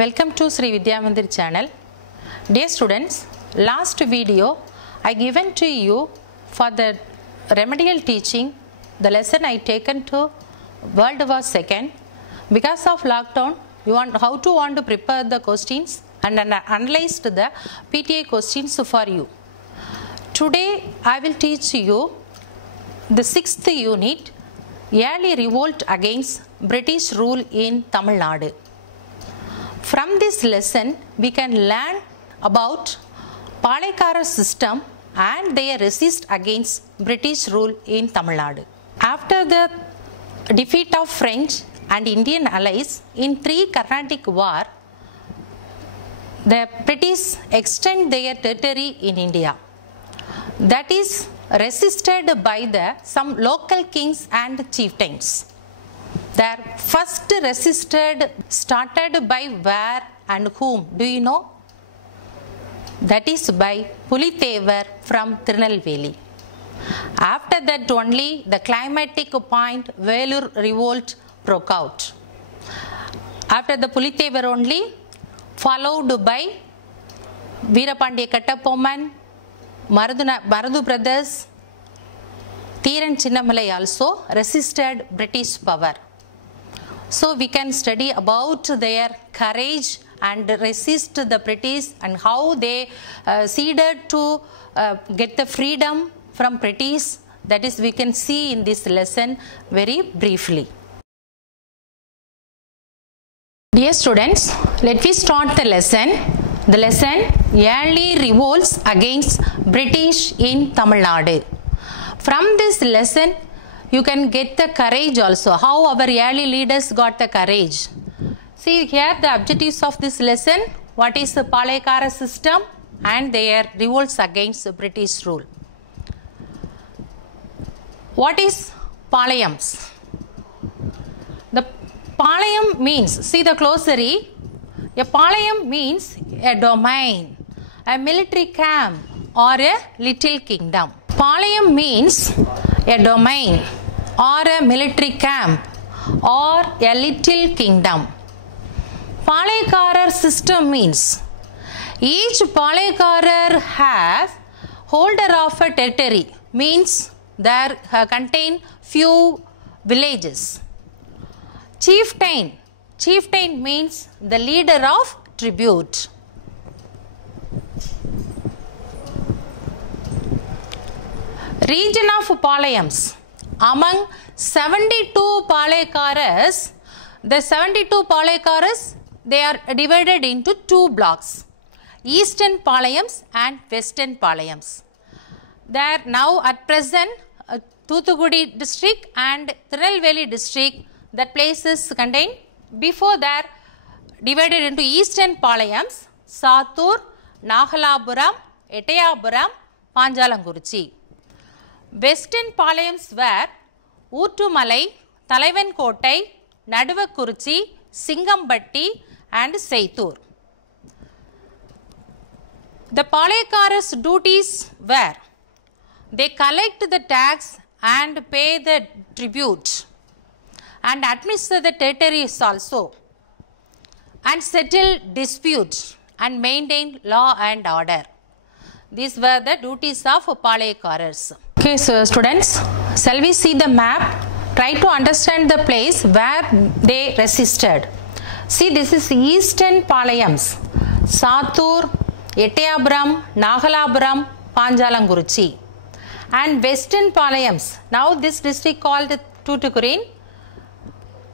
Welcome to Sri Vidya Mandir channel. Dear students, last video I given to you for the remedial teaching the lesson I taken to World War II. Because of lockdown, you want to prepare the questions and analyze the PTA questions for you. Today I will teach you the 6th unit, Early Revolt Against British Rule in Tamil Nadu. From this lesson, we can learn about Palaikara system and their resist against British rule in Tamil Nadu. After the defeat of French and Indian allies in Carnatic War, the British extend their territory in India. That is resisted by some local kings and chieftains. Their first resisted started by where and whom? Do you know? That is by Pulithevar from Tirunelveli. After that only the climatic point Velur revolt broke out. After the Pulithevar only, followed by Veerapandiya Kattapomman, Maradu brothers, Theeran Chinnamalai also resisted British power. So we can study about their courage and resist the British and how they ceded to get the freedom from British. That is, we can see in this lesson very briefly. Dear students, let me start the lesson. The lesson, Early Revolts Against British in Tamil Nadu. From this lesson, you can get the courage also, how our early leaders got the courage. See here the objectives of this lesson, what is the Palaikara system and their revolts against British rule. What is Palayams? The Palayam means, see the glossary, a Palayam means a domain, a military camp or a little kingdom. Palayam means a domain or a military camp or a little kingdom. Palaikara system means each Palaikara has holder of a territory, means there contain few villages. Chieftain means the leader of tribute. Region of Palayams. Among 72 Palaikaras, the 72 Palaikaras, they are divided into two blocks, Eastern Palayams and Western Palayams. There now at present Thoothukudi district and Tirunelveli district, that places contain. Before that, divided into Eastern Palayams, Sathur, Nagalapuram, Ettayapuram, Panjalanguruchi. Western Palayams were Ootumalai, Thalaivankottai, Naduvakuruchi, Singambatti and Seithur. The Palaikara's duties were, they collect the tax and pay the tribute and administer the territories also and settle disputes and maintain law and order. These were the duties of Palaikaras. Okay, so students, shall we see the map? Try to understand the place where they resisted. See, this is Eastern Palayams, Sathur, Ettayapuram, Nagalapuram, Panjalanguruchi. And Western Palayams, now this district called Thoothukudi,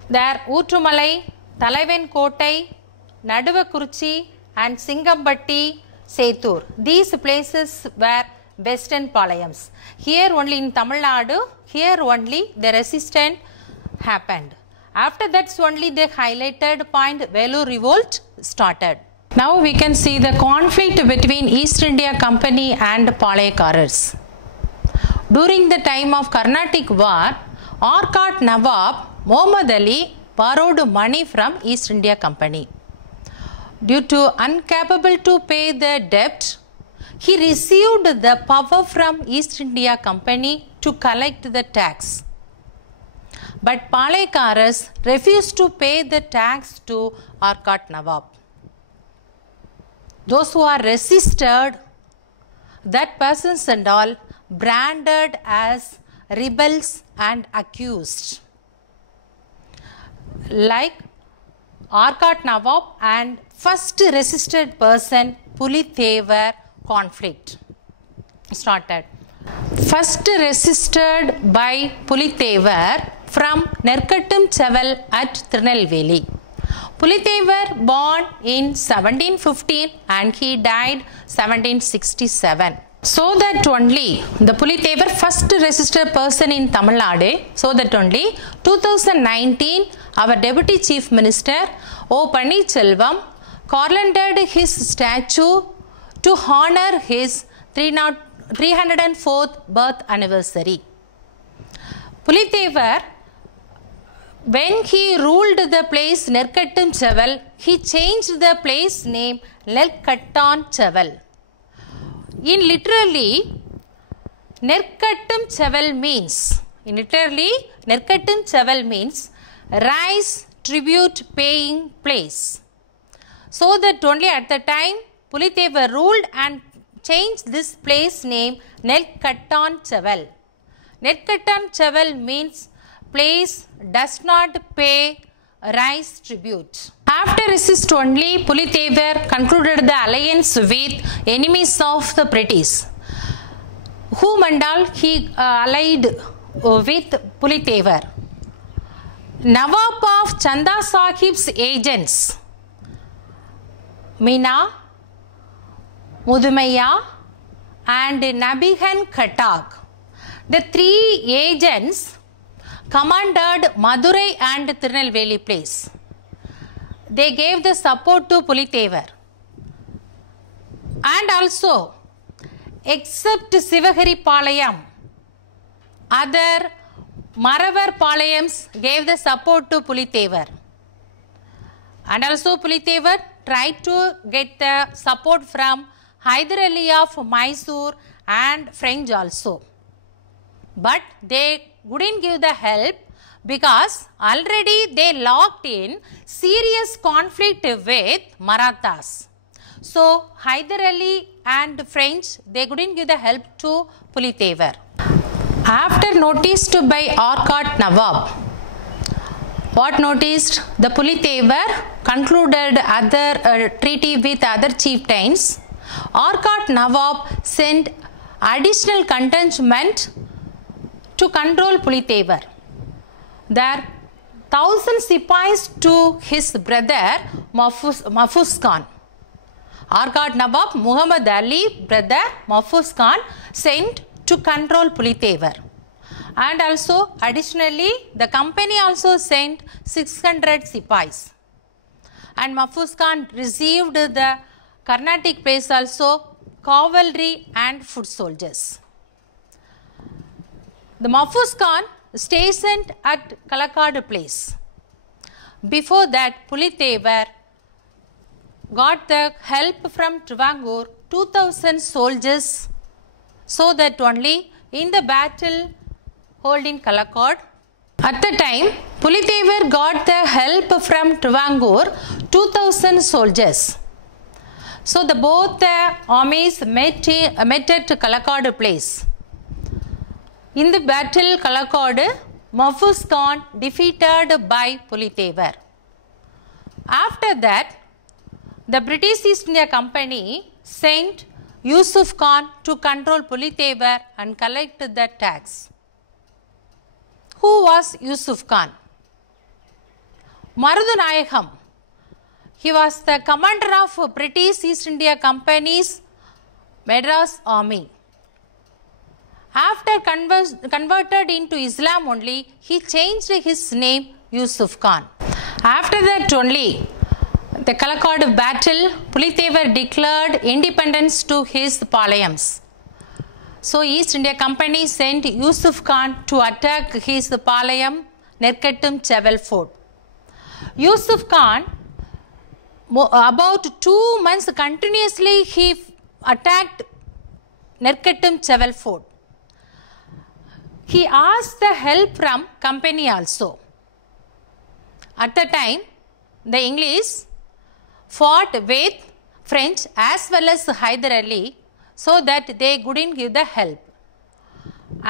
there Ootumalai, Thalaivankottai, Naduvakuruchi and Singambatti, Seithur. These places were Western Palayams. Here only in Tamil Nadu, here only the resistance happened. After that only the highlighted point Velur revolt started. Now we can see the conflict between East India Company and Palaikaras. During the time of Carnatic War, Arcot Nawab Muhammad Ali borrowed money from East India Company. Due to incapable to pay the debt, he received the power from East India Company to collect the tax. But Palaikaras refused to pay the tax to Arcot Nawab. those who are resisted, that persons and all branded as rebels and accused, like Arcot Nawab and first resisted person Pulithevar conflict started. First resisted by Pulithevar from Nerkattum Cheval at Tirunelveli. Pulithevar born in 1715 and he died 1767. So that only the Pulithevar first resisted person in Tamil Nadu. So that only 2019 our Deputy Chief Minister O. Pannirselvam garlanded his statue to honor his 304th birth anniversary. Pulithevar, when he ruled the place Nerkattum Cheval, he changed the place name Nerkattan Cheval. In literally, Nerkattum Cheval means rice tribute paying place. So that only at the time Pulithevar ruled and changed this place name Nerkattan Cheval. Nerkattan Cheval means place does not pay rice tribute. After resist only, Pulithevar concluded the alliance with enemies of the British. Whom and all he allied with Pulithevar? Nawab of Chanda Sahib's agents, Mina, Mudumaiya and Nabihan Khattak. The three agents commanded Madurai and Tirunelveli place. They gave the support to Pulithevar. And also, except Sivagari Palayam, other Maravar Palayams gave the support to Pulithevar. And also Pulithevar tried to get the support from Hyder Ali of Mysore and French also. But they wouldn't give the help because already they locked in serious conflict with Marathas. So Hyder Ali and French, they couldn't give the help to Pulithevar. After noticed by Arcot Nawab, what noticed? The Pulithevar concluded other treaty with other chieftains. Arcot Nawab sent additional contingent to control Pulithevar. There 1,000 Sipais to his brother Mahfuz Khan. Arcot Nawab Muhammad Ali brother Mahfuz Khan sent to control Pulithevar. And also additionally the company also sent 600 Sipais. And Mahfuz Khan received the Carnatic place also cavalry and foot soldiers. The Mahfuz Khan stationed at Kalakkad place. Before that, Pulithevar got the help from Travancore, 2,000 soldiers, so that only in the battle held in Kalakkad. At the time, Pulithevar got the help from Travancore, 2,000 soldiers. So the both the armies met at Kalakkad place. In the battle Kalakkad, Mahfuz Khan defeated by Pulithevar. After that, the British East India Company sent Yusuf Khan to control Pulithevar and collect the tax. Who was Yusuf Khan? Marudunayagam. He was the commander of British East India Company's Madras Army. After converted into Islam only, he changed his name Yusuf Khan. After that only, the Kalakkad battle, Pulithevar declared independence to his Palayams. So East India Company sent Yusuf Khan to attack his Palayam Nerkattum Cheval fort. Yusuf Khan, about 2 months continuously he attacked Nerkattum Cheval fort. He asked the help from company also. At the time, the English fought with French as well as Hyder Ali, so that they couldn't give the help.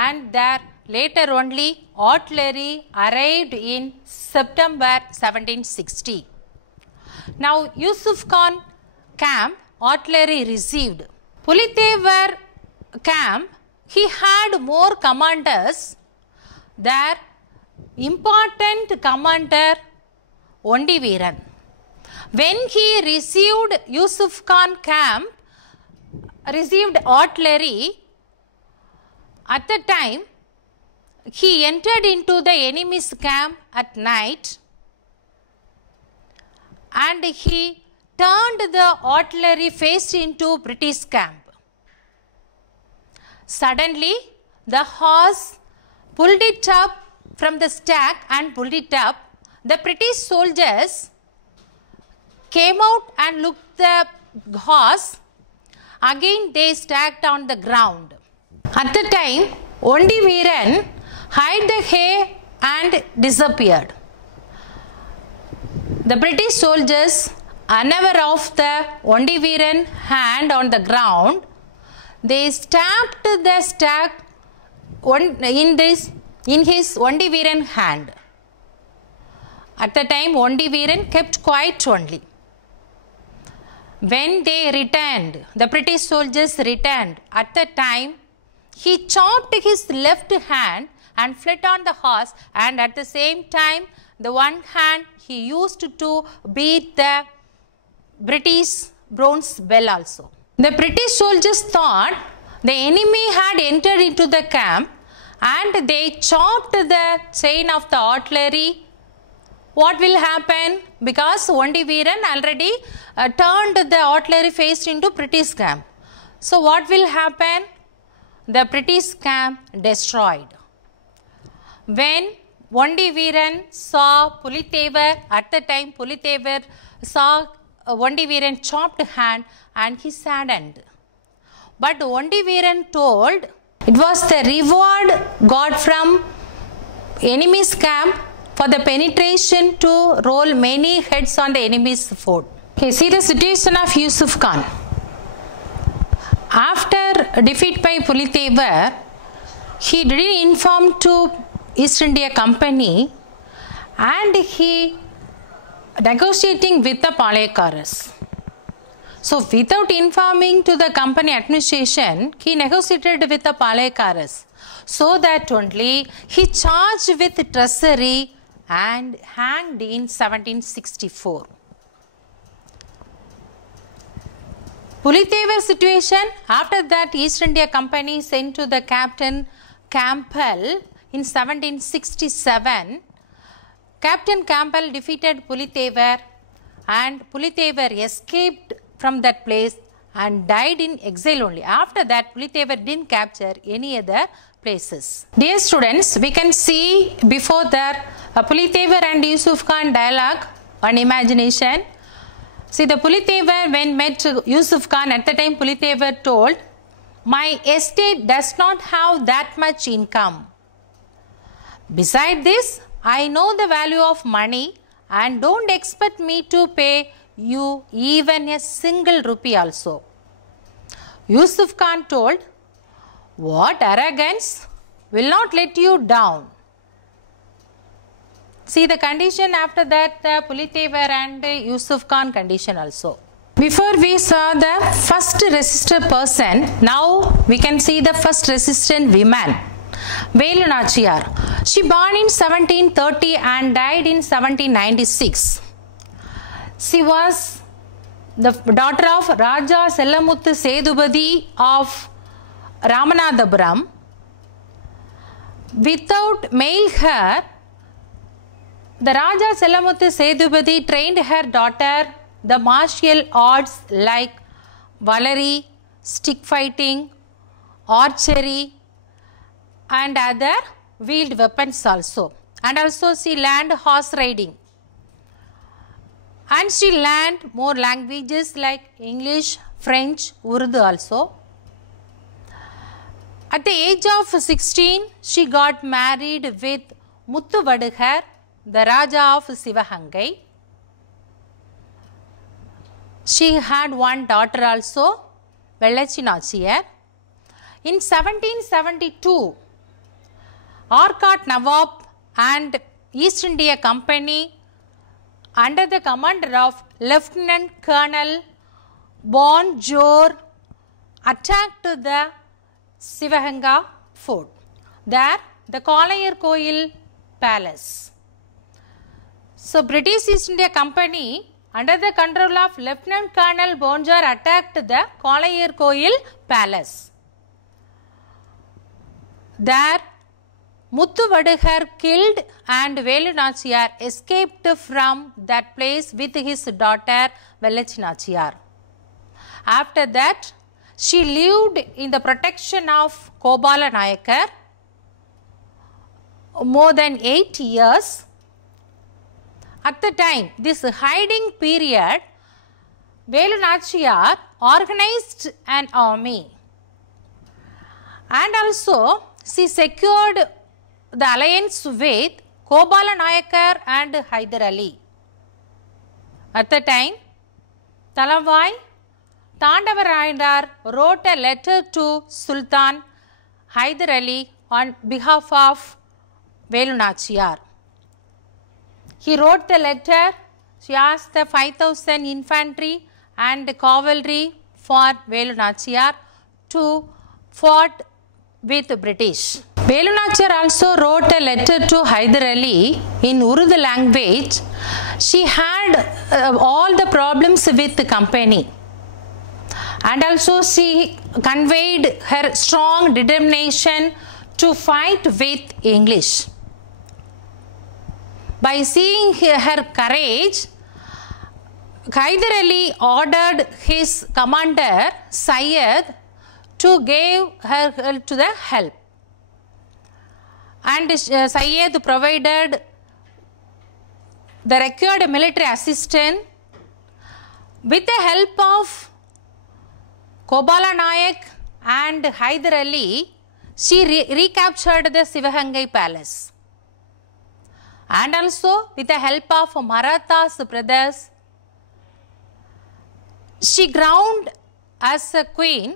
And there later only artillery arrived in September 1760. Now Yusuf Khan camp artillery received. Pulithevar camp, he had more commanders. Their important commander Ondi Veeran. When he received Yusuf Khan camp, received artillery, at the time he entered into the enemy's camp at night and he turned the artillery face into British camp. Suddenly the horse pulled it up from the stack and pulled it up. The British soldiers came out and looked the horse. Again they stacked on the ground. At the time, Ondi Veeran hid the hay and disappeared. The British soldiers, unaware of the Ondi Veeran hand on the ground, they stabbed the stack in his Ondi Veeran hand. At the time, Ondi Veeran kept quiet only. When they returned, the British soldiers returned. At the time, he chopped his left hand and fled on the horse, and at the same time, the one hand he used to beat the British bronze bell also. The British soldiers thought the enemy had entered into the camp and they chopped the chain of the artillery. What will happen? Because Ondi Veeran already turned the artillery face into British camp. So what will happen? The British camp destroyed. When Ondi Veeran saw Pulithevar, at the time Pulithevar saw Ondi Veeran chopped hand and he saddened. But Ondi Veeran told it was the reward got from enemy's camp for the penetration to roll many heads on the enemy's fort. Okay, see the situation of Yusuf Khan. After defeat by Pulithevar, he didn't inform to East India Company and he negotiating with the Palayakaras. So without informing to the company administration, he negotiated with the Palayakaras. So that only he charged with treasury and hanged in 1764. Pulithevar situation, after that East India Company sent to the Captain Campbell in 1767. Captain Campbell defeated Pulithevar and Pulithevar escaped from that place and died in exile only. After that, Pulithevar didn't capture any other places. Dear students, we can see before that Pulithevar and Yusuf Khan dialogue on imagination. See, the Pulithevar when met Yusuf Khan, at the time Pulithevar told, "My estate does not have that much income. Besides this, I know the value of money and don't expect me to pay you even a single rupee also." Yusuf Khan told, "What arrogance, will not let you down." See the condition after that, the Pulithevar and Yusuf Khan condition also. Before we saw the first resistant person, now we can see the first resistant woman, Velu Nachiyar. She born in 1730 and died in 1796. She was the daughter of Raja Sellamuthu Sedupati of Ramanathapuram. Without male hair, the Raja Sellamuthu Sedupati trained her daughter the martial arts like Valari, stick fighting, archery and other wheeled weapons also. And also she learned horse riding. And she learned more languages like English, French, Urdu also. At the age of 16, she got married with Muthu Vadugar, the Raja of Sivahangai. She had one daughter also, Vellachi Nachiyar. In 1772, Arcot Nawab and East India Company under the command of Lieutenant Colonel Bonjour attacked the Sivaganga fort. There, the Kolayar Koil Palace. So, British East India Company under the control of Lieutenant Colonel Bonjour attacked the Kolayar Koil Palace. There, Muthu Vadukar killed and Velu Nachiyar escaped from that place with his daughter Vellachi Nachiyar. After that, she lived in the protection of Kobala Nayakar more than 8 years. At the time, this hiding period, Velu Nachiyar organized an army and also she secured the alliance with Kobala Nayakar and Hyder Ali. At the time, Talavai Tandavarayandar wrote a letter to Sultan Hyder Ali on behalf of Velu Nachiyar. He wrote the letter. She asked the 5,000 infantry and cavalry for Velu Nachiyar to fight with the British. Velu Nachiyar also wrote a letter to Hyder Ali in Urdu language. She had all the problems with the company, and also she conveyed her strong determination to fight with English. By seeing her courage, Hyder Ali ordered his commander Syed to give her to the help, and Syed provided the required military assistance. With the help of Kobala Nayak and Hyder Ali, she recaptured the Sivagangai palace. And also with the help of Maratha's brothers, she crowned as a queen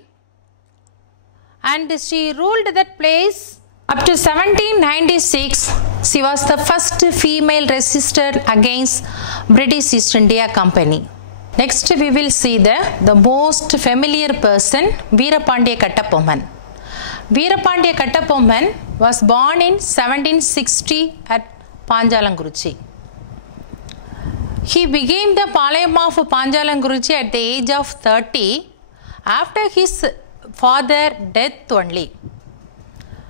and she ruled that place up to 1796. She was the first female resistor against British East India Company. Next we will see the most familiar person, Veerapandiya Kattapomman. Veerapandiya Kattapomman was born in 1760 at Panjalanguruchi. He became the Palayam of Panjalanguruchi at the age of 30 after his father's death only.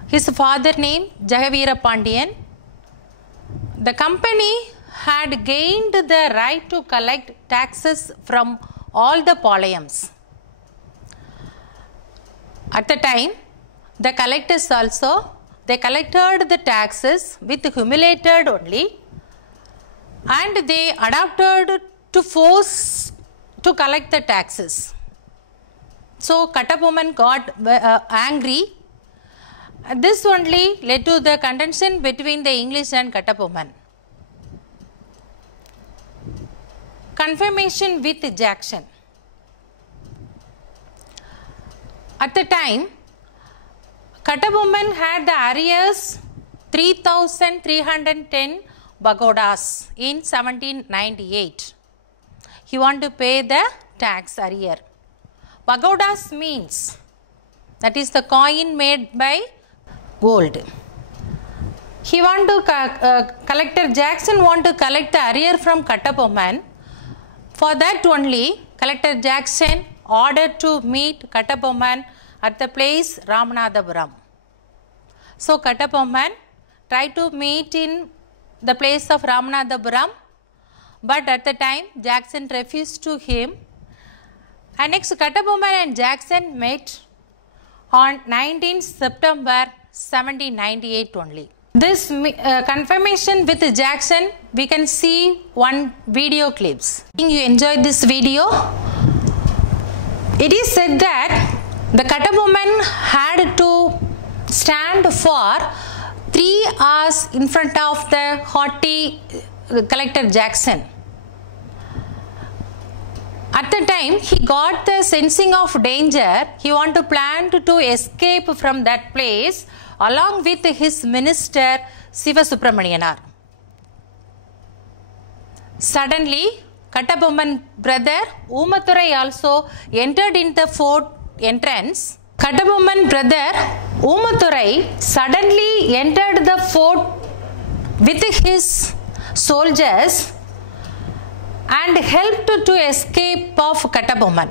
His father name Jagaveerapandiyan. The company had gained the right to collect taxes from all the Palayams. At the time, the collectors also, they collected the taxes with humiliated only, and they adopted to force to collect the taxes. So Kattapomman got angry. This only led to the contention between the English and Kattapomman. Confirmation with Jackson. At the time, Kattapomman had the arrears 3,310 pagodas in 1798. He wanted to pay the tax arrear. Pagodas means that is the coin made by gold. He want to Collector Jackson want to collect the arrear from Kattapomman. For that only, Collector Jackson ordered to meet Kattapomman at the place Ramanathapuram. So Kattapomman tried to meet in the place of Ramanathapuram, but at the time Jackson refused to him. And next Kattapomman and Jackson met on 19th September 1798 only. This confirmation with Jackson, we can see one video clips. You enjoyed this video. It is said that the Kattapomman had to stand for 3 hours in front of the haughty Collector Jackson. At the time, he got the sensing of danger. He wanted to plan to escape from that place along with his minister Siva Subramanianar. Suddenly, Kattabomman brother Oomathurai also entered in the fort entrance. Kattabomman brother Oomathurai suddenly entered the fort with his soldiers and helped to escape of Kattabomman.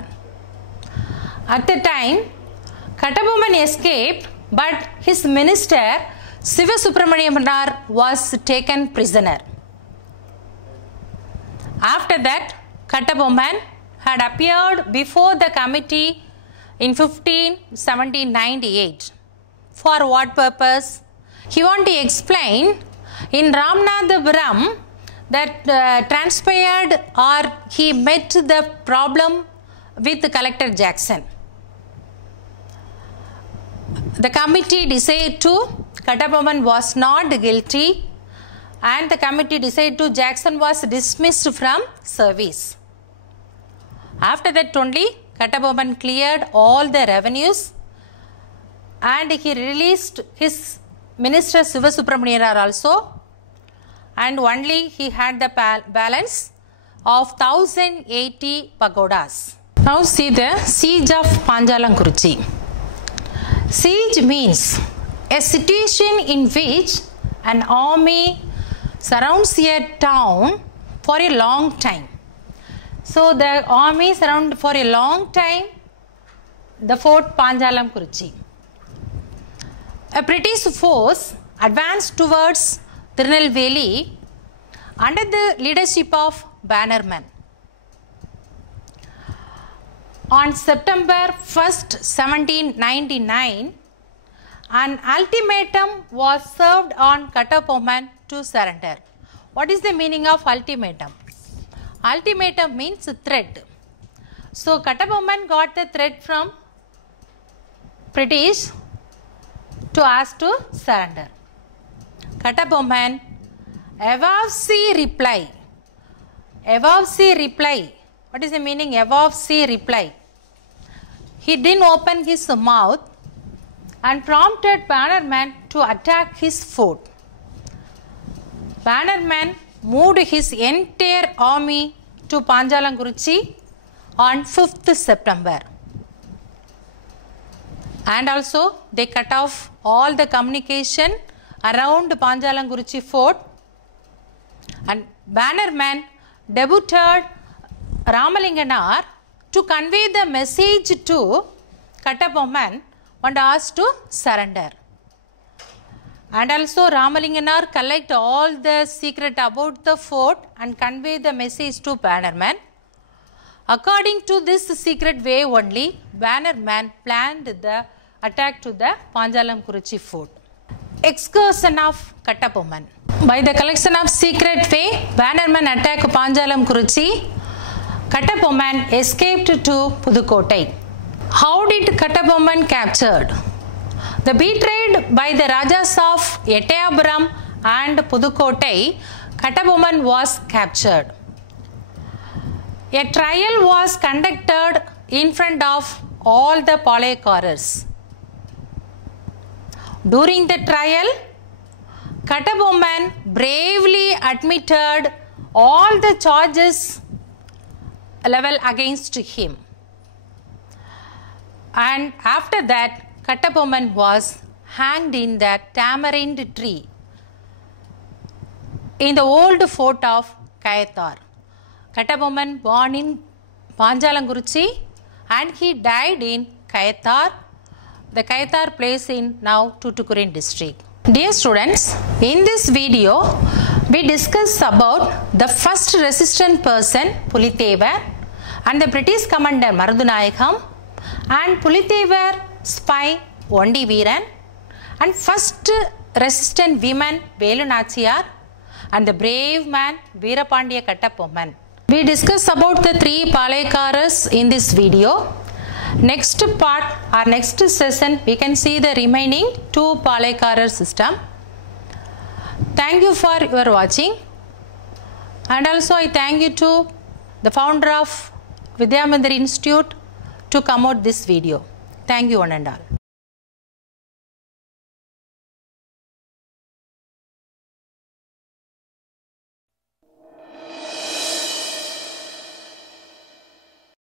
At the time, Kattabomman escaped, but his minister Siva Subramanianar was taken prisoner. After that, Kattabomman had appeared before the committee in 1798. For what purpose? He wanted to explain in Ramanathapuram that transpired or he met the problem with Collector Jackson. The committee decided to Kattabomman was not guilty, and the committee decided to Jackson was dismissed from service. After that only Kattabomman cleared all the revenues and he released his minister Siva Subramanianar also, and only he had the balance of 1080 pagodas. Now see the siege of Panjalankuruchi. Siege means a situation in which an army surrounds a town for a long time. So the army surrounded for a long time the fort Panjalankuruchi. A British force advanced towards Tirunelveli under the leadership of Bannerman. On September 1st, 1799, an ultimatum was served on Kattabomman to surrender. What is the meaning of ultimatum? Ultimatum means threat. So Kattabomman got the threat from British to ask to surrender. Kattabomman evasive reply. Evasive reply. What is the meaning? Evasive reply. He didn't open his mouth and prompted Bannerman to attack his fort. Bannerman moved his entire army to Panjalankuruchi on 5th September. And also they cut off all the communication around Panjalankuruchi fort, and Bannerman deputed Ramalinganar to convey the message to Kattabomman and asked to surrender. And also Ramalinganar collect all the secret about the fort and convey the message to Bannerman. According to this secret way only, Bannerman planned the attack to the Panjalankuruchi fort. Excursion of Kattabomman. By the collection of secret way, Bannerman attacked Panjalankuruchi. Kattabomman escaped to Pudukottai. How did Kattabomman captured? The betrayed by the Rajas of Ettayapuram and Pudukottai, Kattabomman was captured. A trial was conducted in front of all the Palayakkarars. During the trial, Kattabomman bravely admitted all the charges level against him. And after that, Kattabomman was hanged in the tamarind tree in the old fort of Kayathar. Kattabomman born in Panjalankuruchi and he died in Kayathar, the Kayathar place in now Tuticorin district. Dear students, in this video we discuss about the first resistant person Pulithevar and the British commander Marudunayagam and Pulithevar spy Ondi Veeran and first resistant woman Velu Nachiyar and the brave man Veerapandiya Kattabomman. We discuss about the three Palayakkaras in this video. Next part or next session we can see the remaining two Palayakkarar system. Thank you for your watching, and also I thank you to the founder of Vidya Mandir Institute to come out this video. Thank you one and all.